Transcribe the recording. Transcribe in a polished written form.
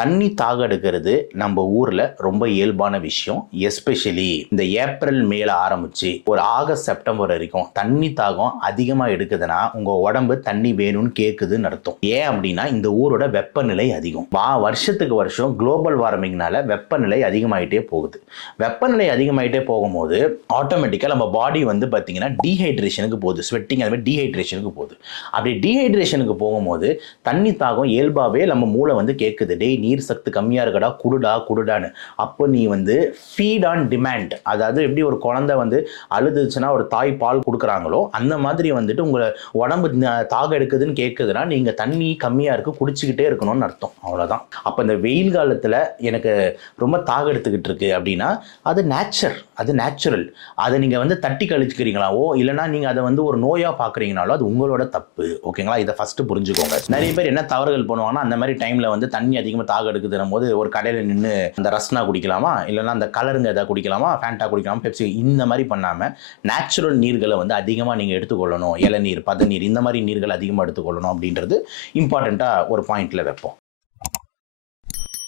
தண்ணி தாக எடுக்கிறது நம்ம ஊர்ல ரொம்ப இயல்பான விஷயம். எஸ்பெஷலி இந்த ஏப்ரல் மேல ஆரம்பிச்சு ஒரு ஆகஸ்ட் செப்டம்பர் வரைக்கும் தண்ணி தாகம் அதிகமா எடுக்குதுன்னா உங்க உடம்பு தண்ணி வேணும்னு கேக்குதுன்னு அர்த்தம். ஏன் அப்படின்னா இந்த ஊரோட வெப்பநிலை அதிகம். வருஷத்துக்கு வருஷம் குளோபல் வார்மிங்னால வெப்பநிலை அதிகமாயிட்டே போகுது. வெப்பநிலை அதிகமாயிட்டே போகும்போது ஆட்டோமேட்டிக்கா நம்ம பாடி வந்து பாத்தீங்கன்னா டீஹைட்ரேஷனுக்கு போகுது. ஸ்வெட்டிங் அது மாதிரி டீஹைட்ரேஷனுக்கு போகுது. அப்படி டீஹைட்ரேஷனுக்கு போகும்போது தண்ணி தாகம் இயல்பாவே நம்ம மூளை வந்து கேட்குது, டேய் நீர் சத்து கம்மியா இருக்கடா, குடுடான்னு. அப்போ நீ வந்து ஃபீட் ஆன் டிமாண்ட், அதாவது எப்படி ஒரு குழந்தை வந்து அழுதுச்சுன்னா ஒரு தாய் பால் கொடுக்குறாங்களோ அந்த மாதிரி வந்துட்டு உங்க உடம்பு தாக எடுக்குதுன்னு கேட்குதுன்னா நீங்க தண்ணி கம்மியா இருக்கு குடிச்சுக்கிட்டே இருக்கணும்னு அர்த்தம். அவ்வளவுதான். அப்ப இந்த வெயில் காலத்துல எனக்கு ரொம்ப தாக எடுத்துக்கிட்டு இருக்கு அப்படின்னா அது நேச்சுரல். அதை நீங்க வந்து தட்டி கழிச்சுக்கிறீங்களாவோ இல்லைன்னா நீங்க அதை வந்து ஒரு நோயா பாக்குறீங்கனாலோ அது உங்களோட தப்பு. ஓகேங்களா? இதை ஃபர்ஸ்ட் புரிஞ்சுக்கோங்க. நிறைய பேர் என்ன தவறுகள் பண்ணுவாங்கன்னா அந்த மாதிரி டைம்ல வந்து தண்ணி அதிகமாக தாக எடுக்குதுன்னும் போது ஒரு கடையில் நின்று அந்த ரஸ்னா குடிக்கலாமா, இல்லைன்னா அந்த கலருங்க எதாவது குடிக்கலாமா, ஃபேண்டா குடிக்கலாமா, பெப்சி, இந்த மாதிரி பண்ணாமல் நேச்சுரல் நீர்களை வந்து அதிகமாக நீங்கள் எடுத்துக்கொள்ளணும். இளநீர், பதநீர், இந்த மாதிரி நீர்கள் அதிகமாக எடுத்துக்கொள்ளணும் அப்படின்றது இம்பார்ட்டண்ட்டாக ஒரு பாயிண்ட்ல வைப்போம்.